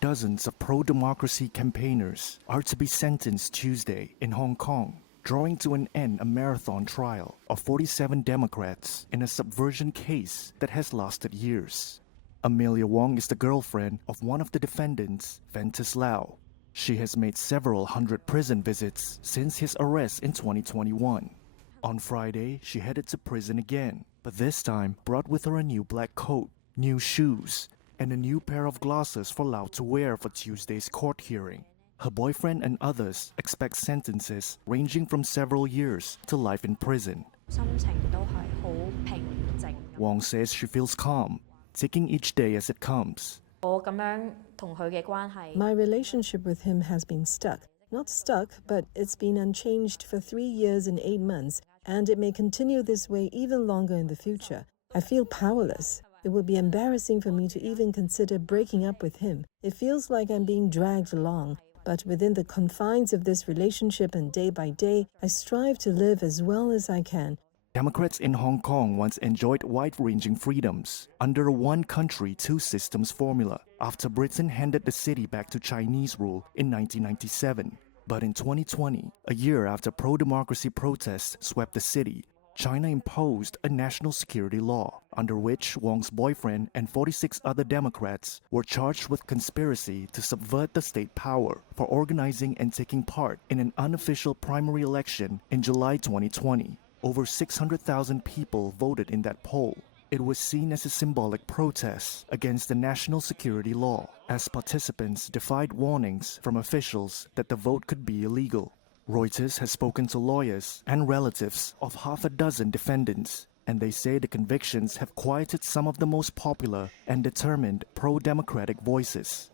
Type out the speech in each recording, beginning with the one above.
Dozens of pro-democracy campaigners are to be sentenced Tuesday in Hong Kong, drawing to an end a marathon trial of 47 Democrats in a subversion case that has lasted years. Amelia Wong is the girlfriend of one of the defendants, Ventus Lau. She has made several hundred prison visits since his arrest in 2021. On Friday, she headed to prison again, but this time brought with her a new black coat, new shoes, and a new pair of glasses for Lau to wear for Tuesday's court hearing. Her boyfriend and others expect sentences ranging from several years to life in prison. Wong says she feels calm, taking each day as it comes. My relationship with him has been stuck. Not stuck, but it's been unchanged for 3 years and 8 months, and it may continue this way even longer in the future. I feel powerless. It would be embarrassing for me to even consider breaking up with him. It feels like I'm being dragged along, but within the confines of this relationship and day by day, I strive to live as well as I can. Democrats in Hong Kong once enjoyed wide-ranging freedoms under a one country, two systems formula after Britain handed the city back to Chinese rule in 1997. But in 2020, a year after pro-democracy protests swept the city, China imposed a national security law under which Wong's boyfriend and 46 other Democrats were charged with conspiracy to subvert the state power for organizing and taking part in an unofficial primary election in July 2020. Over 600,000 people voted in that poll. It was seen as a symbolic protest against the national security law, as participants defied warnings from officials that the vote could be illegal. Reuters has spoken to lawyers and relatives of half a dozen defendants, and they say the convictions have quieted some of the most popular and determined pro-democratic voices.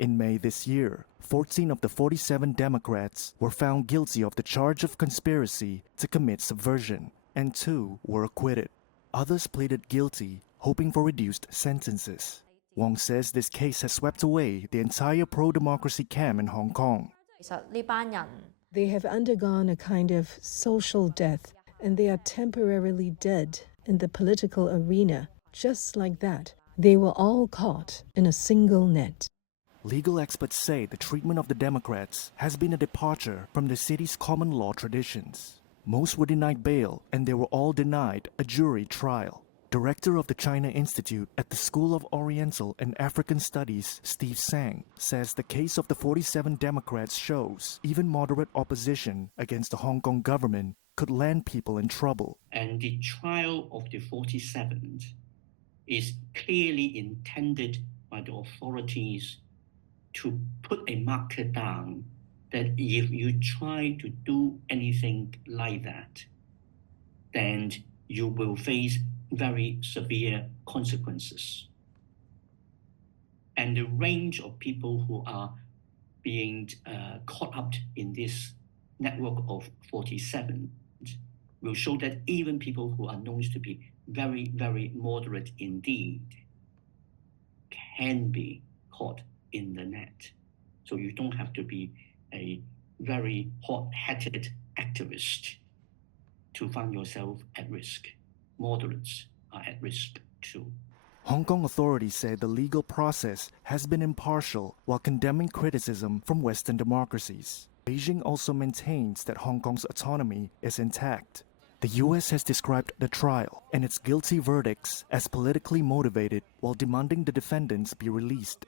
In May this year, 14 of the 47 Democrats were found guilty of the charge of conspiracy to commit subversion, and 2 were acquitted. Others pleaded guilty, hoping for reduced sentences. Wong says this case has swept away the entire pro-democracy camp in Hong Kong. They have undergone a kind of social death, and they are temporarily dead in the political arena. Just like that, they were all caught in a single net. Legal experts say the treatment of the Democrats has been a departure from the city's common law traditions. Most were denied bail, and they were all denied a jury trial. Director of the China Institute at the School of Oriental and African Studies, Steve Sang, says the case of the 47 Democrats shows even moderate opposition against the Hong Kong government could land people in trouble. And the trial of the 47 is clearly intended by the authorities to put a marker down that if you try to do anything like that, then you will face very severe consequences. And the range of people who are being caught up in this network of 47 will show that even people who are known to be very, very moderate indeed can be caught in the net. So you don't have to be a very hot-headed activist to find yourself at risk. Moderates are at risk too. Hong Kong authorities say the legal process has been impartial while condemning criticism from Western democracies. Beijing also maintains that Hong Kong's autonomy is intact. The US has described the trial and its guilty verdicts as politically motivated while demanding the defendants be released.